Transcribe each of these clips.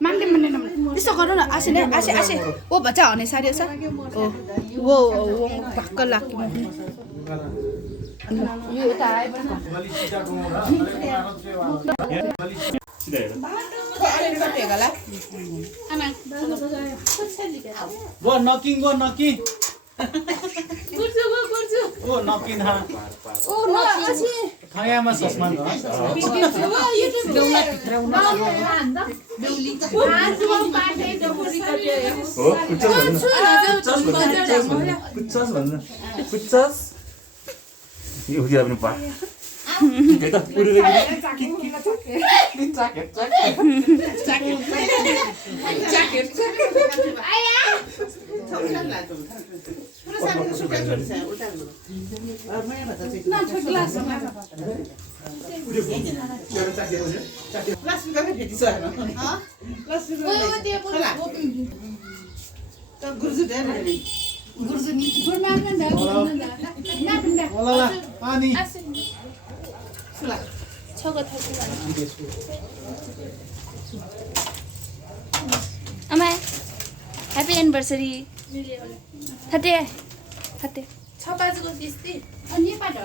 Mang đi mình nằm. Đi sao con đó là asi này, asi. Ô bà cháu này sao đi sao? Ô, bạc cái lạc cái mình. Yêu tai. Go knocking. Oh, knocking ha. Oh, no, asi. Kaya mas asman. 여기 하면 봐. 일단 우리 아니. 저거 타고 Ama, happy anniversary. Thate. छपाजको दिस्ती Ani pada.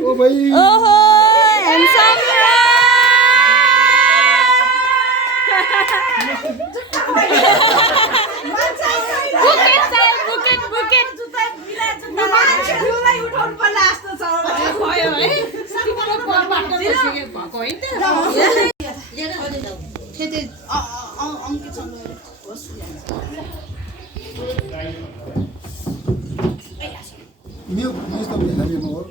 ओ भाई ओहो, handsome. Buket. Milk needs to be heavy more.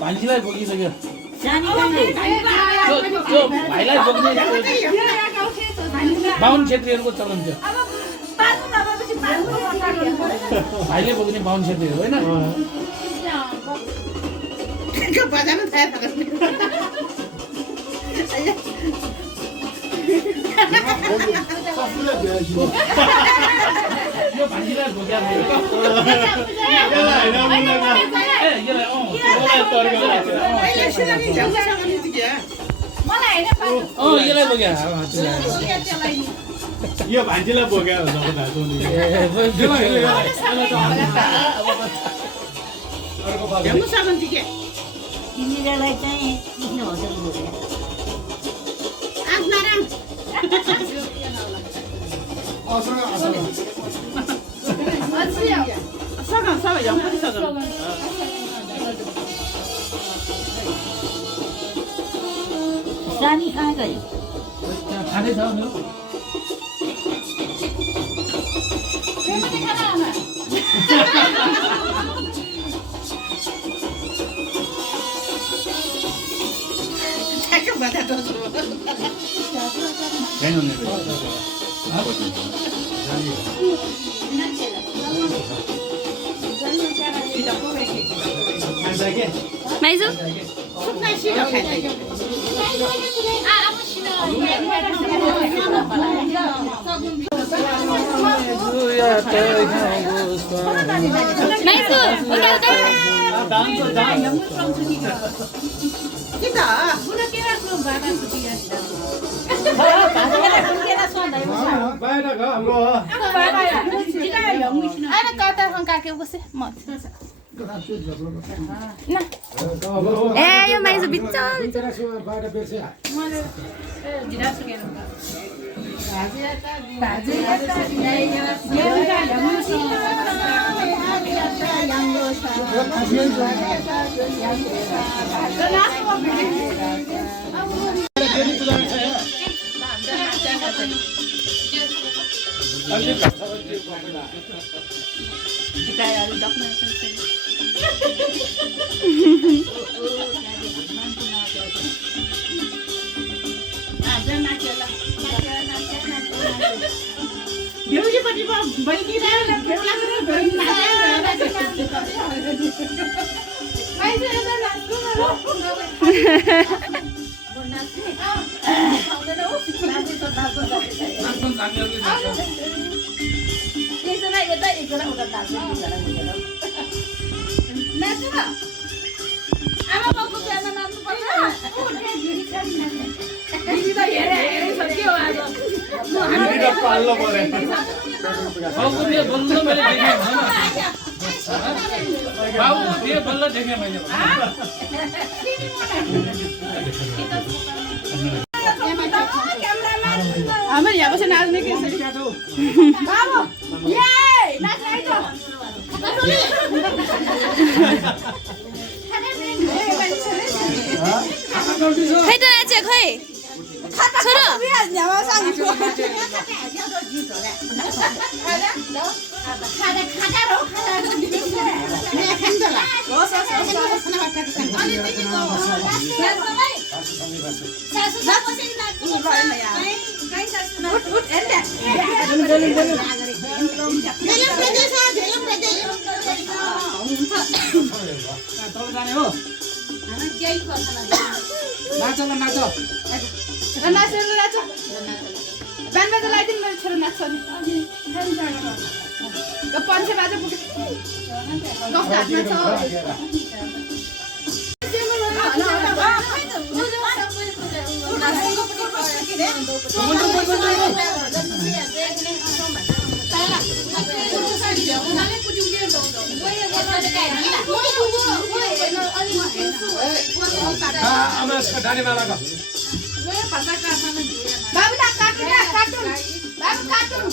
반지लाई 보기석이요. 저 भाइलाई बोक्ने बाहुन क्षेत्रीहरूको चलन थियो भाइले बोक्ने बाहुन क्षेत्रीहरू होइन यो भान्जीलाई बोक्या यसलाई बोक्या यो भान्जीलाई बोक्या तिमीलाई चाहिँ किन होटल बोक्यो सानी कहाँ गयो खाँदैछ नि Maizu? Maizu, बाहिर ग हाम्रो Ana kata hang kake você, moto. ए यो माइस बिच्च पाल्नु पर्यो हमें यहाँ से नाचने के खै त नाचे खै छोरो बिहान बाजा लगाइदिनु मेरो छोरो नाच्छ नि पन्छे बाजा पुग्यो कस्तो हातमा बाबु ना कार्टुन कार्टुन बाबु कार्टुन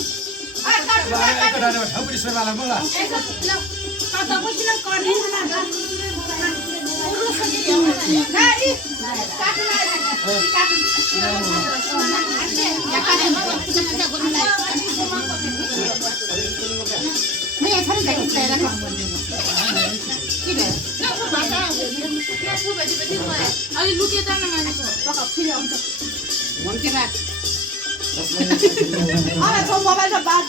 मोबाइल बात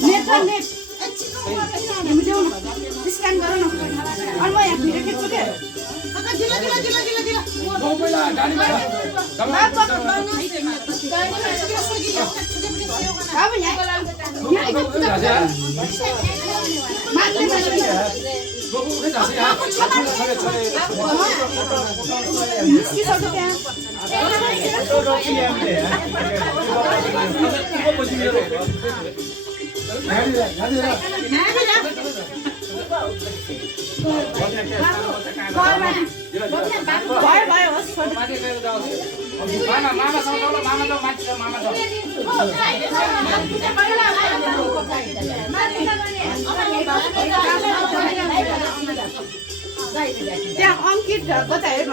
नेट स्क्यान गर न अनि म यहाँ भिडियो खिच्छु के त्यहाँ अंकित बताए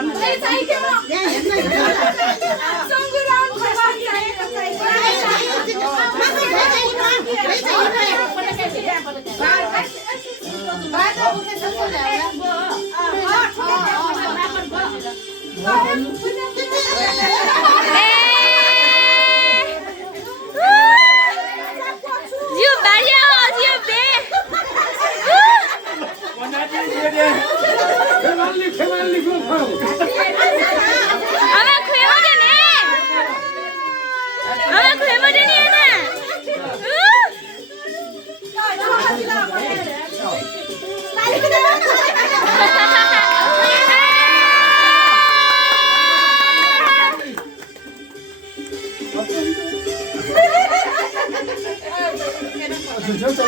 Just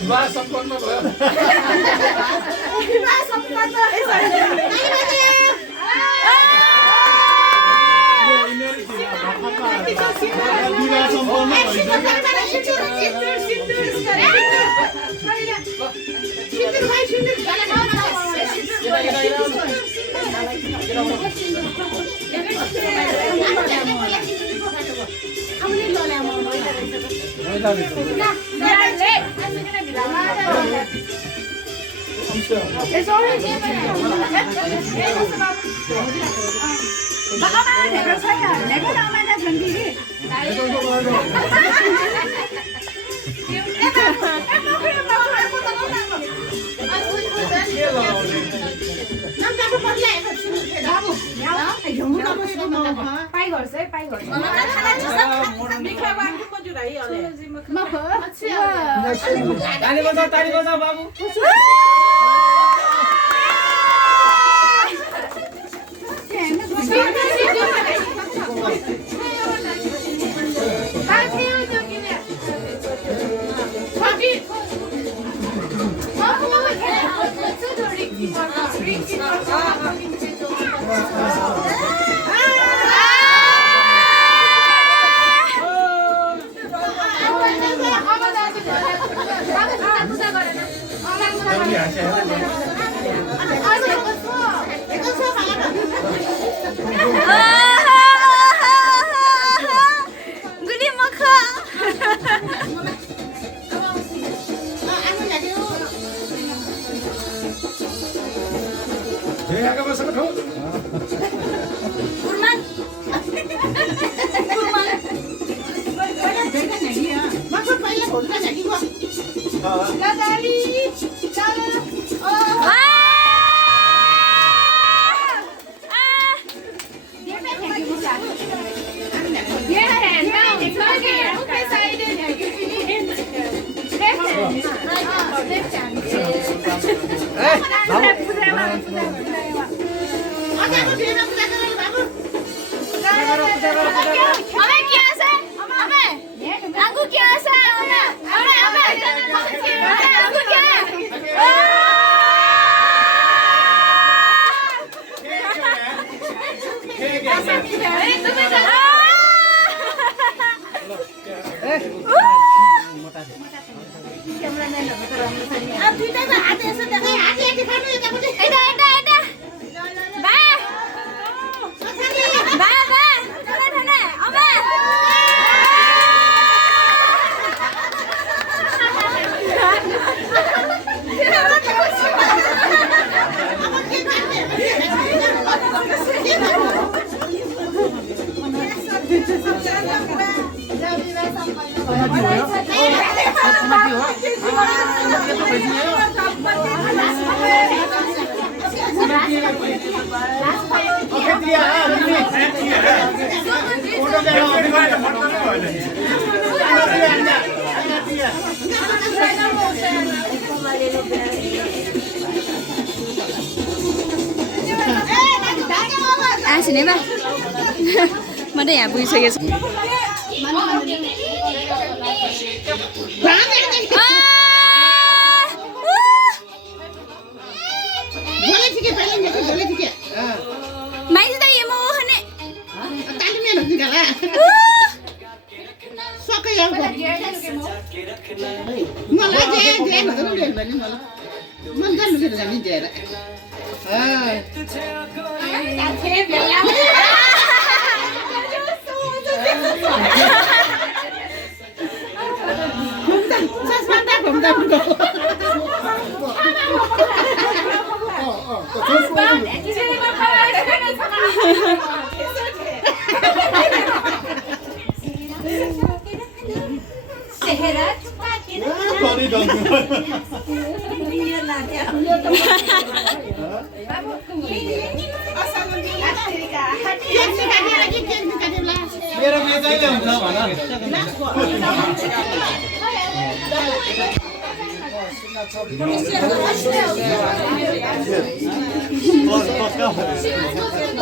विवाह सम्पन्न भयो विवाह सम्पन्न ताली बजाऊ बाबू सिनेमा म त यहाँ पुगिसकेको छु माइस त यो म खाने मेरो कहिले हुन्छ भन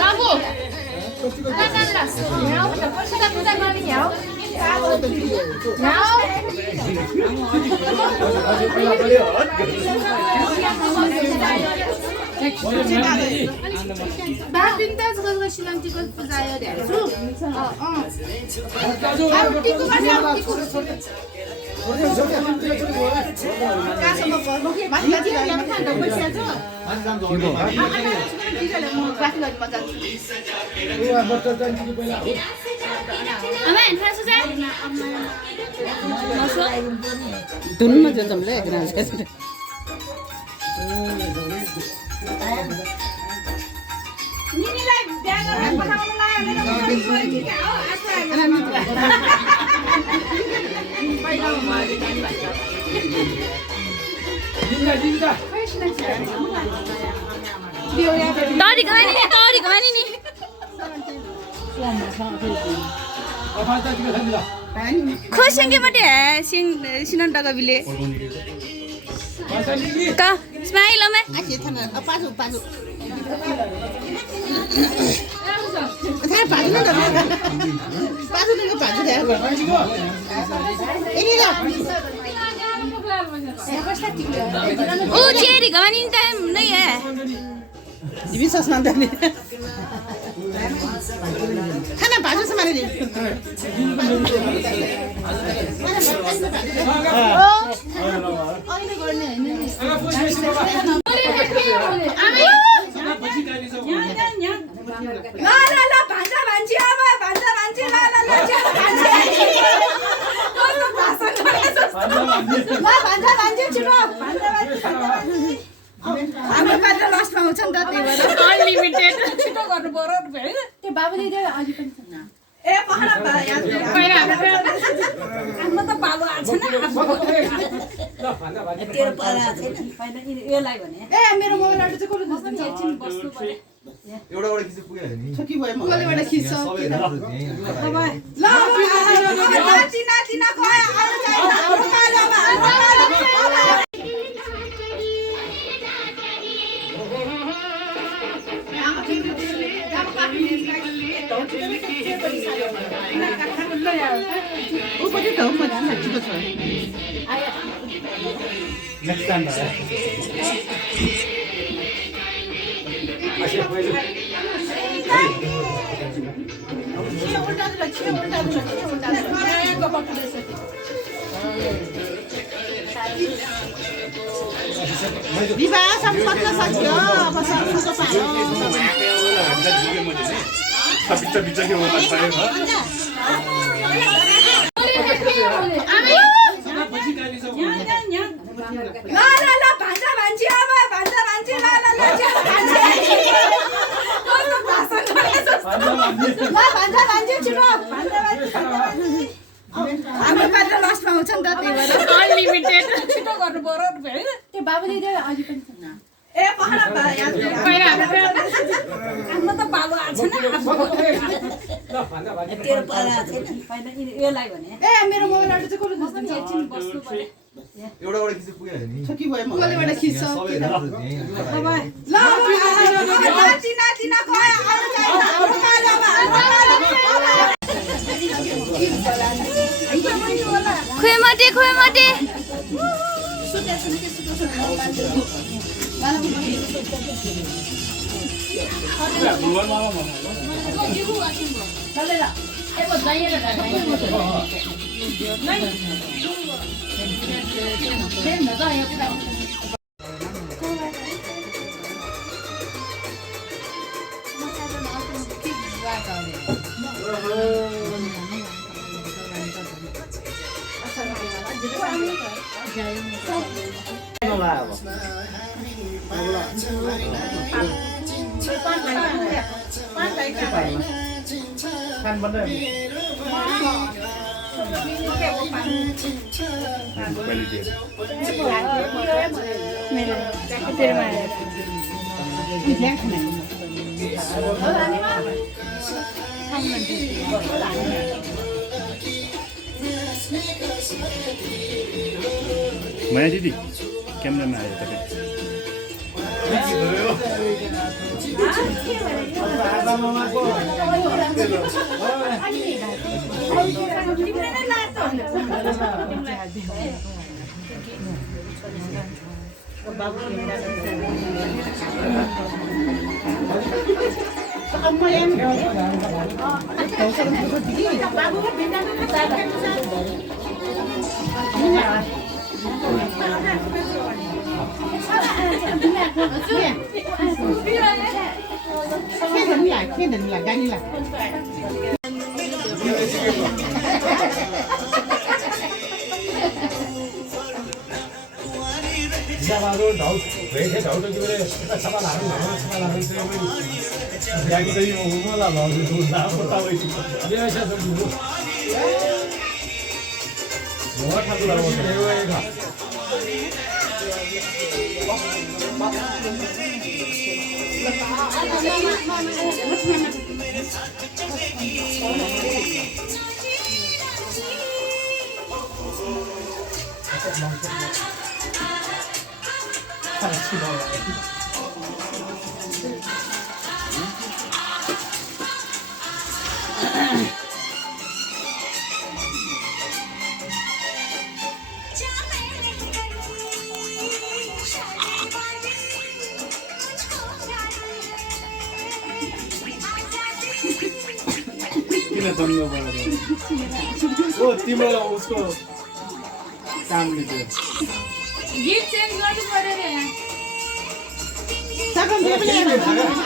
बाबु धुनमा जो जमले एकरा निनीलाई बिहा गरेर पठाउन खोसेंगे मटे है सिनन टका बिले का स्माइल में आके थाना पाजु पाजु थाहा पाजु न पाजु न पाजु दे इनी ओ चेरी गवानी टाइम नहीं है जीवी ससना दे खाना पाजु से मारे अहिले गर्ने हैन हाम्रो मात्र लास्टमा आउँछ नि त त्यही भएर अनलिमिटेड छिटो गर्नु पर्यो हैन त्यो बाबुले अझै पनि छैन ए पहरा याद आफ्नो त पालो आछ न तेरो पालो आछ हैन पहिला यसलाई भने ए मेरो मोबाइलबाट चाहिँ कसले खिच्छ एकछिन बस्नु पर्यो एउटा खिच्नु पुगिहाल्यो नि ठोकी भयो म कसलेबाट खिच्छ सबै ल नाची नाची नखया आउनु छैन हाम्रो पालोमा उपति त म जान छिटो छ नेक्स्ट टाइम विवाह सम्पन्न सक्यो अब सक्नुको पालो बिच्चा बिच्चा के होता है भान्जा भान्जी अब भान्जा भान्जी ल भान्जा भान्जी छिटो हाम्रो मात्र लास्टमा आउँछ नि त त्यही भएर अनलिमिटेड छिटो गर्नु पर्यो हैन त्यो बाबुले अझै पनि छैन ए पहरा याद आफ्नो त पालो आछ न तेरो पालो आछ हैन पहिला यसलाई भने ए मेरो मोबाइलबाट चाहिँ कसले खिच्छ एकछिन बस्नु पर्यो एउटा खिच्नु पुगिहाल्यो नि ठोकी भयो म कसलेबाट खिच्छ अब ल नाची नाची नखया आउनु छैन हाम्रो पालोमा खोए मटे माया दिदी क्यामेरामा आयो तपाईँ 걔는 간이라. 기사가로 나올 왜 나오던 김에 차가 나는 야기들이 오거나 막 나보다고 있고 안녕하세요 누구 영화 타고라고 대회에 가 किन दङ्ग वो तिम्रो उसको कामले त्यो गीत चेन्ज गर्नु पर्यो रे सागम दे पनि सागम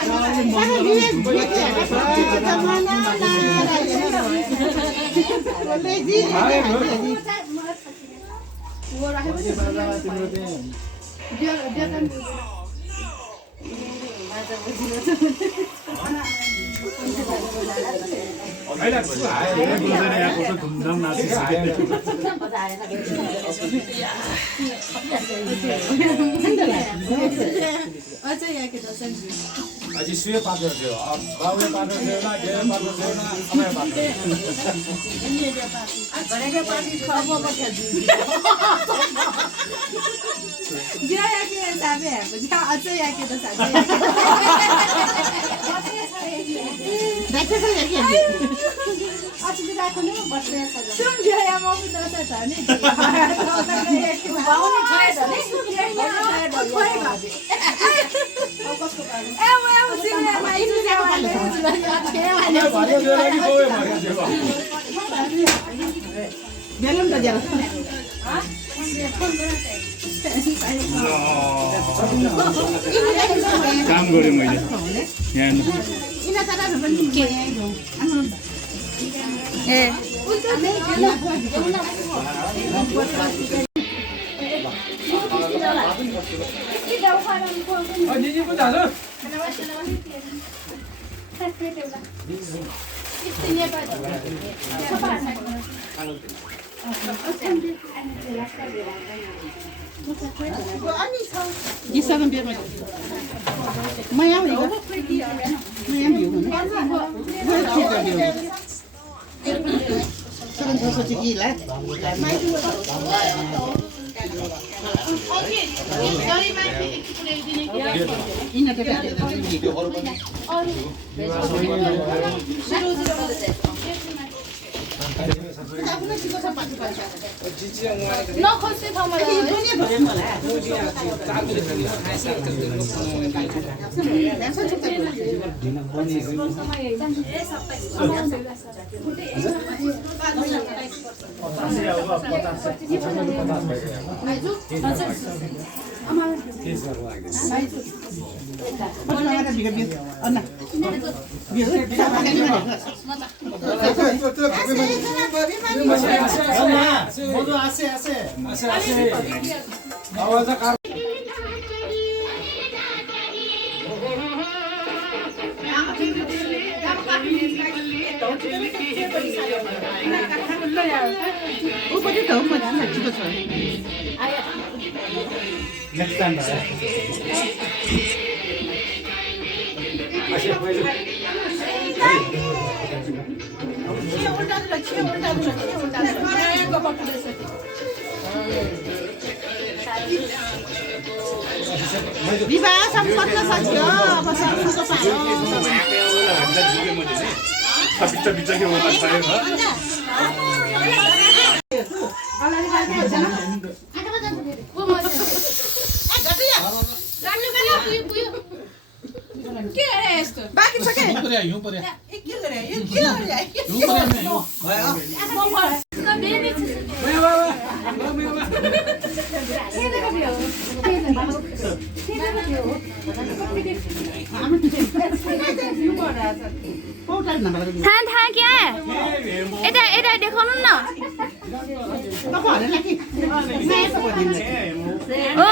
होइन यहाँको त धुमधाम नाचिसक्यो अझै सुयो पात्र थियो बाबुले पात्र थिएन गेले पात्र थिएन समय पात्र काम गरेँ मैले यहाँ निजीको दाजु Di sagan biar macam. Mayam juga. Mayam juga. Sagan terus gila. Ini ada 모두 아세 나와서 가 Pwede daw mo na chico sa. next time ba 아시아 보여줘 विवाह सम्पन्न छ छियो अब सक्नुको पायो बिच बिच के होता है के अरे यस्तो बाँकी छ के हिउँ पर्या थाहा थाहा क्या यता यता देखाउनु न ओ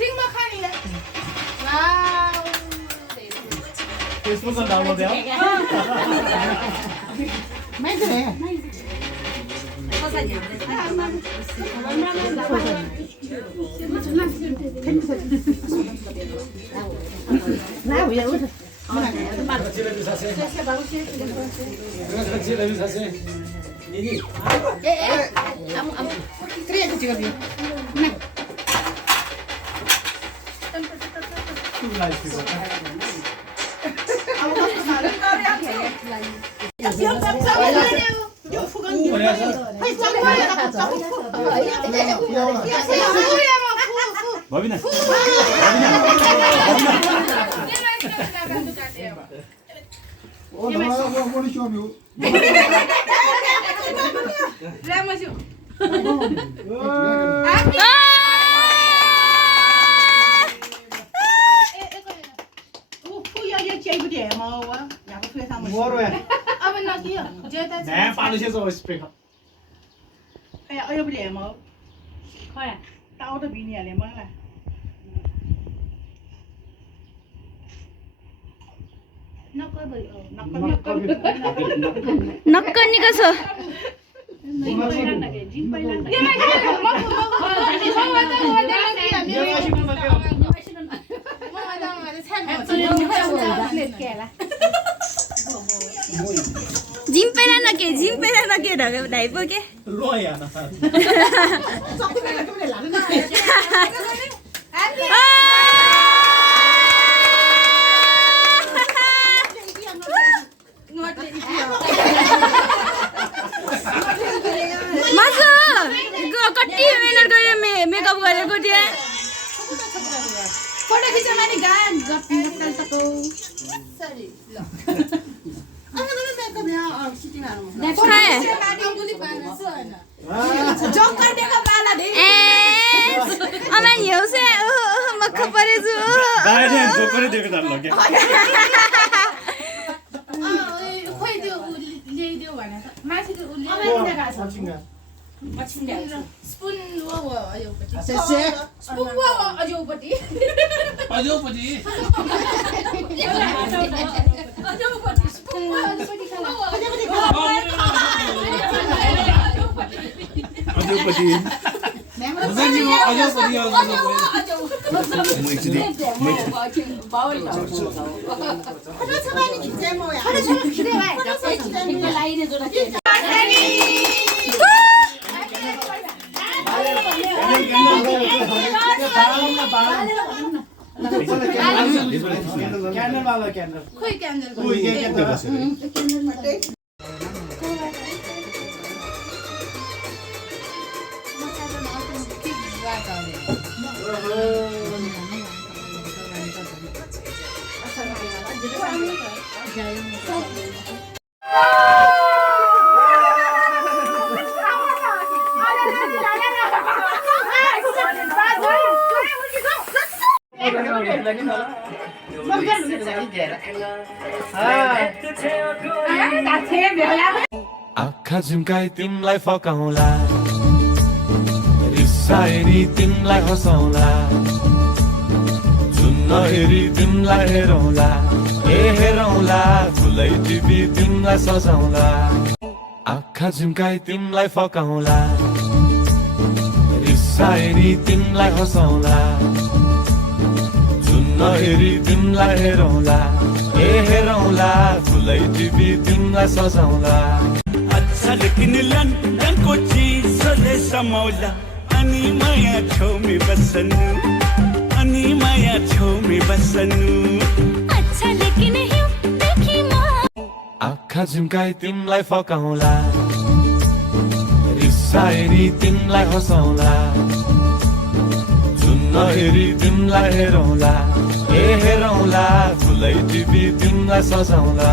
सिङमा खानी फेसबुक पर डाउनलोड है मैं तो है ना हुआ उठ भाभी ना मैं पानी से तो स्प्रे का नक्कनी कसो जिम पहिला न के ढाइपो के लो यार मासु कति मेहनत गरेर मेकअप गरेको थिएँ फोटो खिच्न मानि गान गप्पल तको जोकर देखो बाला दे अमेन हेउसे मक्ख परेछु गाडी जोकर देख्न डर लाग्यो खोइ त्यो ल्याइदियो भने माथिको स्पुन अयोपट्टि स्पुन अयोपट्टि क्यान्डल वाला क्यान्डल खोइ क्यान्डल आँखा झुम्काई तिमलाई फकाउला रिसाएरी तिमलाई हँसाउला जुन्न हेरी तिमलाई हेरौँला हेरौँला फुलै टिपी तिमलाई सजाउला आँखा झुम्काई तिमलाई फकाउला रिसाएरी तिमलाई हँसाउला हेरी तिमीलाई हेरौँला ए हेरौँला फुलै टिपी तिमीलाई सजाउँला अच्छा लेकिन लन्डनको चिसोले समाउला अनि माया छेउमै बस्नु अनि माया छेउमै बस्नु अच्छा लेकिन हिउँदेखि म आँखा झुम्काई तिमीलाई फकाउँला रिसाएरी तिमीलाई हँसाउँला जुन्न हेरी तिमीलाई हेरौँला ए हेरौँला फुलै टिपी तिमीलाई सजाउँला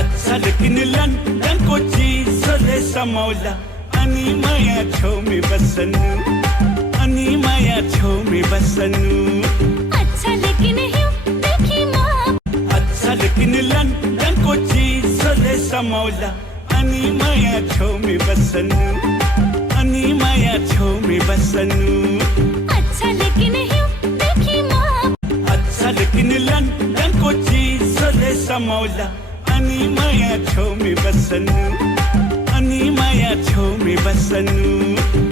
अच्छा लेकिन लन्डनको चिसोले समाउला अनि माया छेउमै बस्नु अनि माया छेउमै बस्नु अच्छा लेकिन हिउँदेखि म अच्छा लेकिन लन्डनको चिसोले समाउला अनि माया छेउमै बस्नु अनि माया छेउमै बस्नु अच्छा लेकिन हिउँदेखि म अच्छा लेकिन लन्डनको चिसोले समाउला अनि माया छेउमै बस्नु अनि माया छेउमै बस्नु